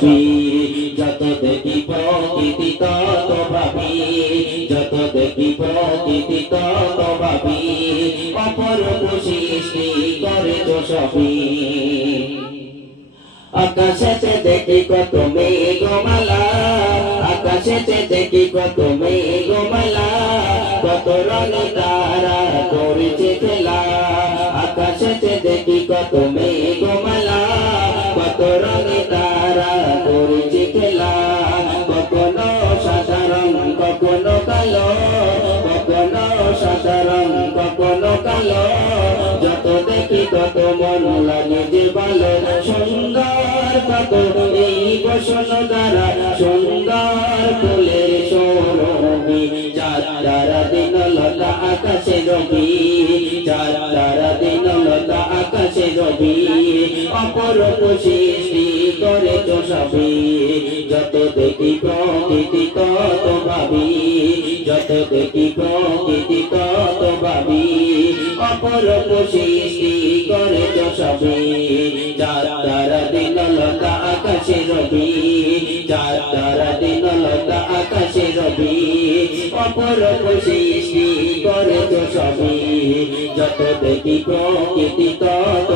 সবই, যত দেখি প্রকৃতি তত ভাবি, যত দেখি প্রকৃতি তত ভাবি, অপরূপ সৃষ্টি করেছ সবই। আকাশেতে দেখি কত মেঘমালা, আকাশেতে দেখি কত মেঘমালা, কত রঙে তারা করেছে খেলা। আকাশেতে দেখি কত মেঘমালা, কত রঙে তারা করেছে খেলা। কখনো সাদা রং কখনো কালো, কখনো সাদা রং কখনো কালো, যত দেখি তত মন লাগে যে ভালো। সুন্দর কত এই বসনধারা, সুন্দর ফুলের সৌরভী, যার দ্বারা দিনলতা আকাশে রবি, যার দ্বারা দিনলতা আকাশে রবি, অপরূপ সৃষ্টি করেছ সবই। যত দেখি প্রকৃতি তত ভাবি, যত দেখি প্রকৃতি তত ভাবি, অপরূপ সৃষ্টি করেছ সবই। যার দ্বারা দিনলতা আকাশে রবি, যার দ্বারা দিনলতা আকাশে রবি, অপরূপ সৃষ্টি করেছ সবই। যত দেখি প্রকৃতি তত